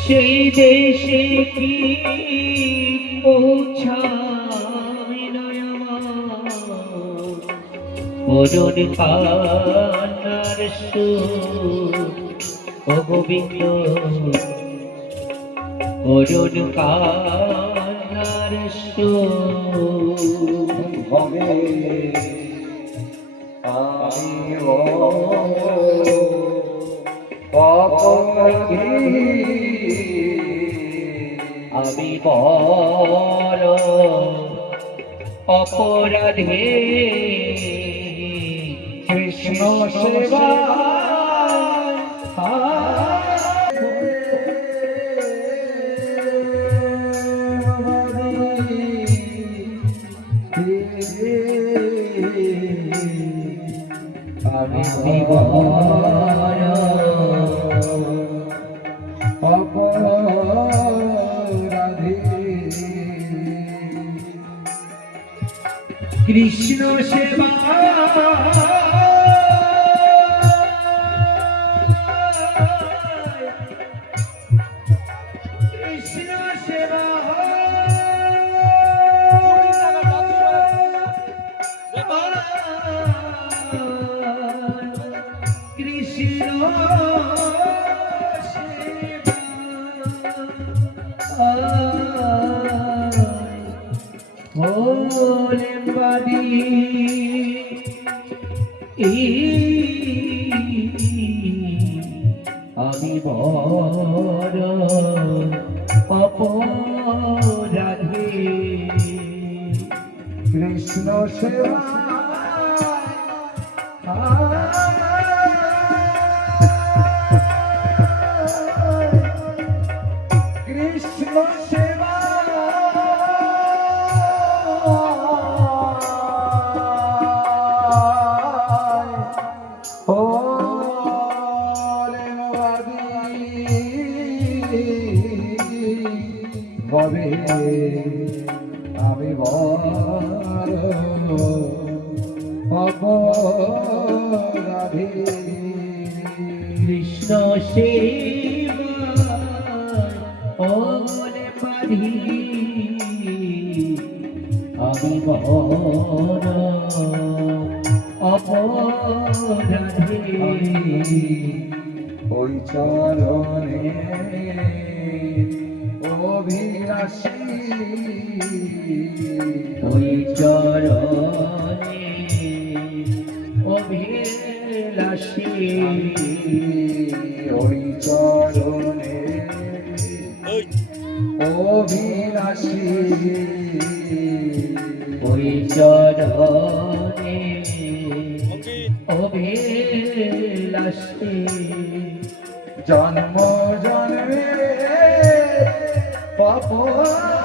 সেই দেশে কি পৌঁছাবে না আমার কান্নার সুর ও গোবিন্দ অরুণ কান্নার সুর হবে আমি বড় অপরাধে কৃষ্ণ সেবা আমি অপরাধী কৃষ্ণ সেবা কৃষ্ণ সেবা কৃষ্ণ বাদি আমি বড় অপরাধী কৃষ্ণ সেবা কৃষ্ণ সেবা হবে আমি অপরাধী কৃষ্ণ সেবা ওরে পারি আমি অপরাধী ওই চরণে অভিলাষী ওই চরণে অভিলাষী ওই চরণে অভিলাষী ওই চরণে অভিলাষী জন্ম জন্মে অপরাধী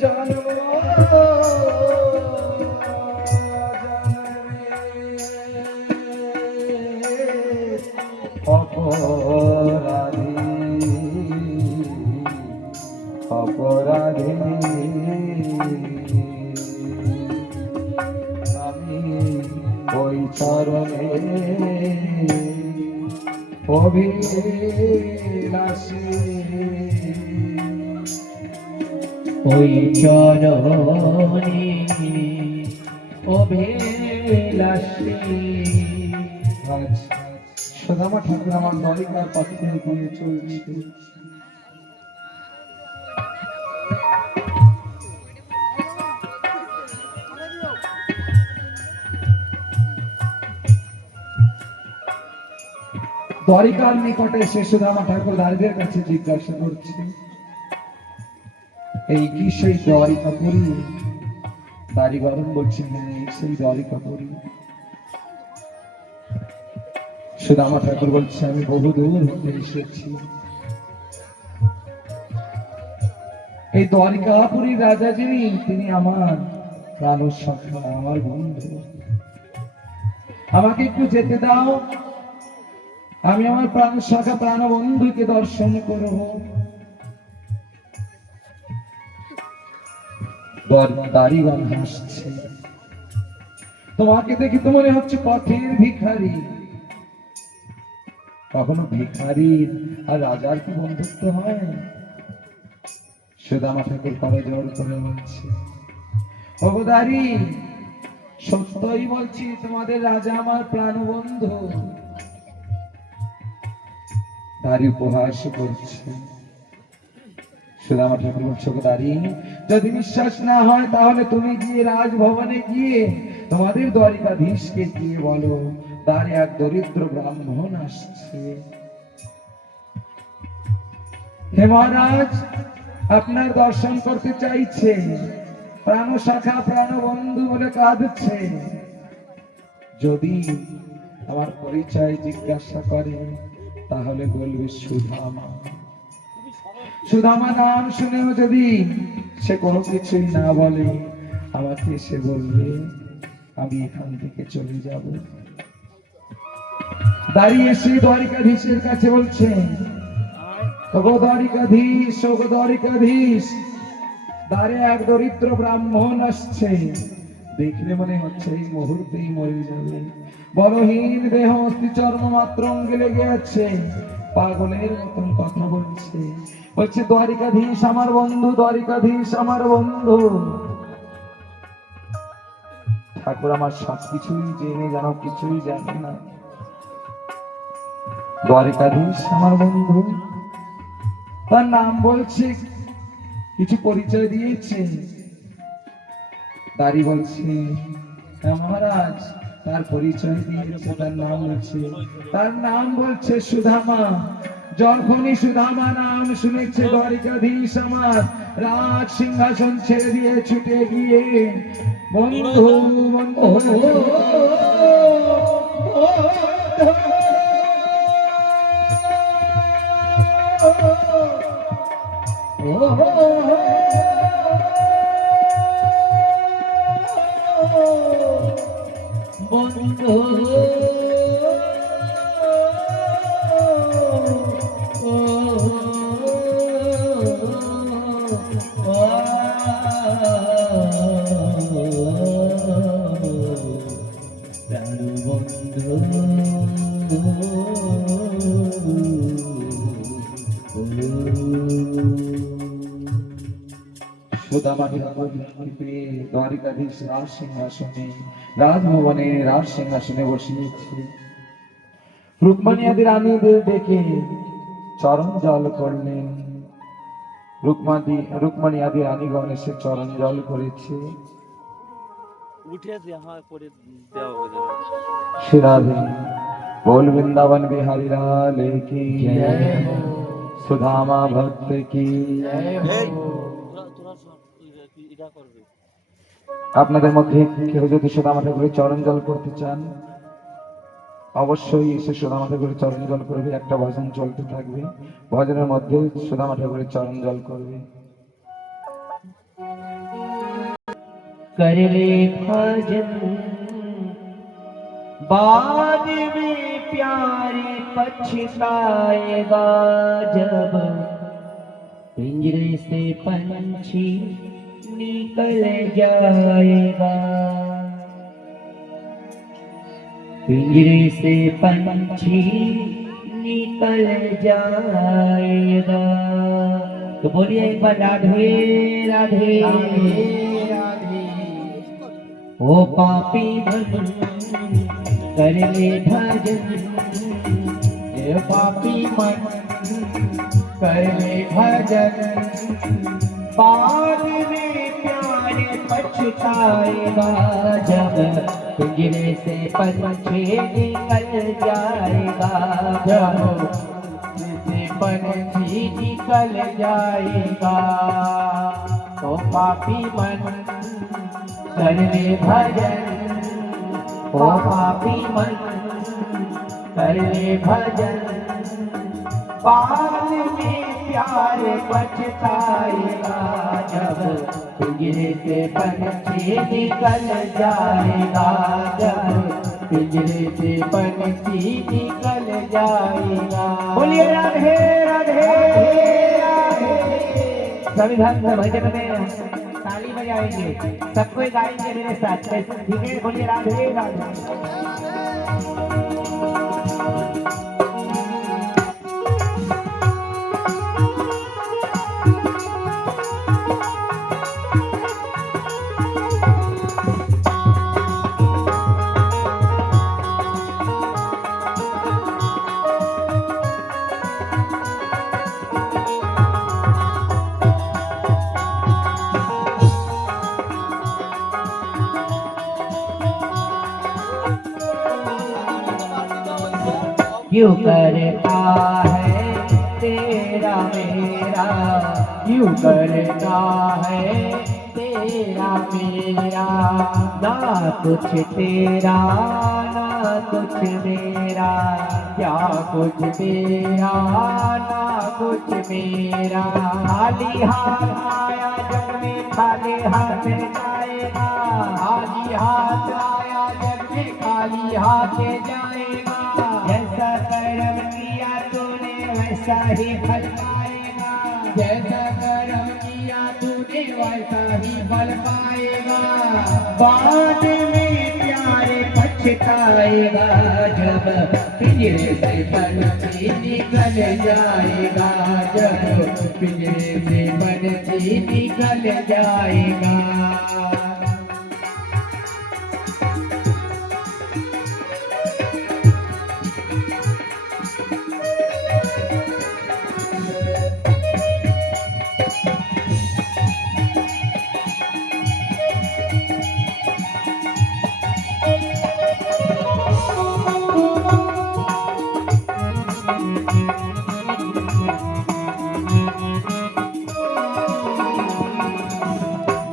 জন্ম অপরাধী অপরাধী আমি ওই চরণে অভিলাষী ওই চরণে অভিলাষী আজ সুদামা ঠাকুর আমার দ্বারিকার পথে দিয়ে চলছে দ্বারিকার নিকটে সে সুদামা ঠাকুর দারিদের কাছে জিজ্ঞাসা করছে এই কি সেই দ্বারিকাপুরী দারিগরম বলছেন সেই দ্বারিকাপুরী সুদামা ঠাকুর বলছে আমি বহু দূর হতে এসেছি এই দ্বারিকাপুরীর রাজা যিনি, তিনি আমার প্রাণ সখা, আমার বন্ধু। আমাকে একটু যেতে দাও, আমি আমার প্রাণ সখা প্রাণ বন্ধুকে দর্শন করব। দাড়িগণ হাসছে, তোমাকে দেখে তো মনে হচ্ছে পথের ভিখারি। কখনো ভিখারির আর রাজার কি বন্ধুত্ব হয়? সুদামা ঠাকুর করে জোর করে বলছে, ভগদারি সত্যই বলছি, তোমাদের রাজা আমার প্রাণ বন্ধু। দাড়ি উপহাস করছে। সুদামা ঠাকুর বলছে, দাড়ি যদি বিশ্বাস না হয় তাহলে তুমি গিয়ে রাজভবনে গিয়ে তোমাদের দ্বারিকাধীশকে গিয়ে বলো দ্বারে এক দরিদ্র ব্রাহ্মণ আসছে। হে মহারাজ, আপনার দর্শন করতে চাইছে, প্রাণ শাখা প্রাণ বন্ধু বলে কাঁদছে। যদি আমার পরিচয় জিজ্ঞাসা করে তাহলে বলবে সুদামা। সুদামা নাম শুনেও যদি সে কোনো কিছুই না বলে, আমাকে সে বলবে আমি এখান থেকে চলে যাব। দাঁড়িয়ে সে দ্বারিকাধীশের কাছে বলছে, ওগো দ্বারিকাধীশ, ওগো দ্বারিকাধীশ, দ্বারে এক দরিদ্র ব্রাহ্মণ আসছে। দেখলে মনে হচ্ছে এই মুহূর্তেই মরে যাবে। বলহীন দেহ, অস্থি চর্ম মাত্র অঙ্গে লেগে আছে, পাগলের মতন কথা বলছে। বলছে দ্বারিকাধীশ আমার বন্ধু, দ্বারিকাধীশ আমার বন্ধু। ঠাকুর আমার সবকিছুই জেনে যেন কিছুই জানে না। দ্বারিকাধীশ আমার বন্ধু, তার নাম বলছে, কিছু পরিচয় দিয়েছে। দাড়ি বলছে, হ্যাঁ মহারাজ, তার পরিচয় দিয়েছে, তার নাম বলছে সুদামা। যখনই সুদামা নাম শুনেছে দ্বারিকাধীশ আমার রাজ সিংহাসন ছেড়ে দিয়ে ছুটে গিয়ে বন্ধু বন্ধু দ্বারিকাধীশ রাজ সিংহাসনে, রাজভবনে রাজ সিংহাসনে বসিয়েছে। রুকমানী আদি রানীদের ডেকে চরণ জল করলেন। রুকমানী আদি রানীগণ এসে চরণ জল করেছে। श्री बोल वृंदावन बिहारी लाल की जय हो, सुदामा भक्त की जय हो। আপনাদের মধ্যে কেউ যদি সুদামা ঠাকুরের চরণ জল করতে চান, অবশ্যই এসে সুদামা ঠাকুরের চরণ জল করবে। একটা ভজন চলতে থাকবে, ভজনের মধ্যে সুদামা ঠাকুরের চরণ জল করবে। करले भजन बाद में प्यारे पछताएगा, जब पिंजरे से पंछी निकल जाएगा। पिंजरे से पंछी निकल जाएगा। तो बोलिए एक बार राधे राधे राधे। ओ पापी मन कर ले भजन, ये पापी मन कर ले भजन, बाद में प्यार पछताएगा, जब पिंजरे से पंछी निकल जाएगा। जब से पंछी निकल जाएगा, तो पापी मन कर ले भजन, ओ पापी मन कर ले भजन, बाद में प्यार पछताएगा जब पिंजरे से पंछी निकल जाएगा, जब पिंजरे से पंछी निकल जाएगा। बोलिए राधे राधे राधे। सभी भक्त भजन में ताली बजाएंगे, सबको गाएंगे मेरे साथ, ठीक है? बोलिए राधे राधे। क्यों करता है तेरा मेरा, क्यों करता है तेरा मेरा, ना कुछ तेरा ना कुछ मेरा, क्या कुछ तेरा ना कुछ मेरा। खाली हाथ आया जग में खाली हाथ जाएगा, खाली हाथ आया जग में खाली हाथ जाएगा। जैसा कर्म किया तूने वैसा ही फल पाएगा, जैसा कर्म किया तूने वैसा ही फल पाएगा। बाद में प्यारे पछताएगा जब पिंजरे से पंछी निकल जाएगा, जब पिंजरे से पंछी निकल जाएगा।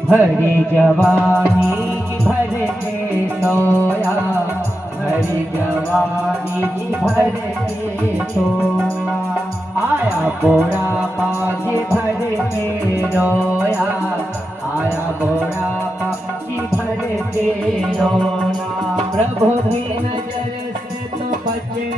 भरी जवानी भर के सोया, भरी जवानी भर के सोया। आया बोरा पाजी भर के रोया, आया बोरा पाजी भर के रोना। प्रभु दीन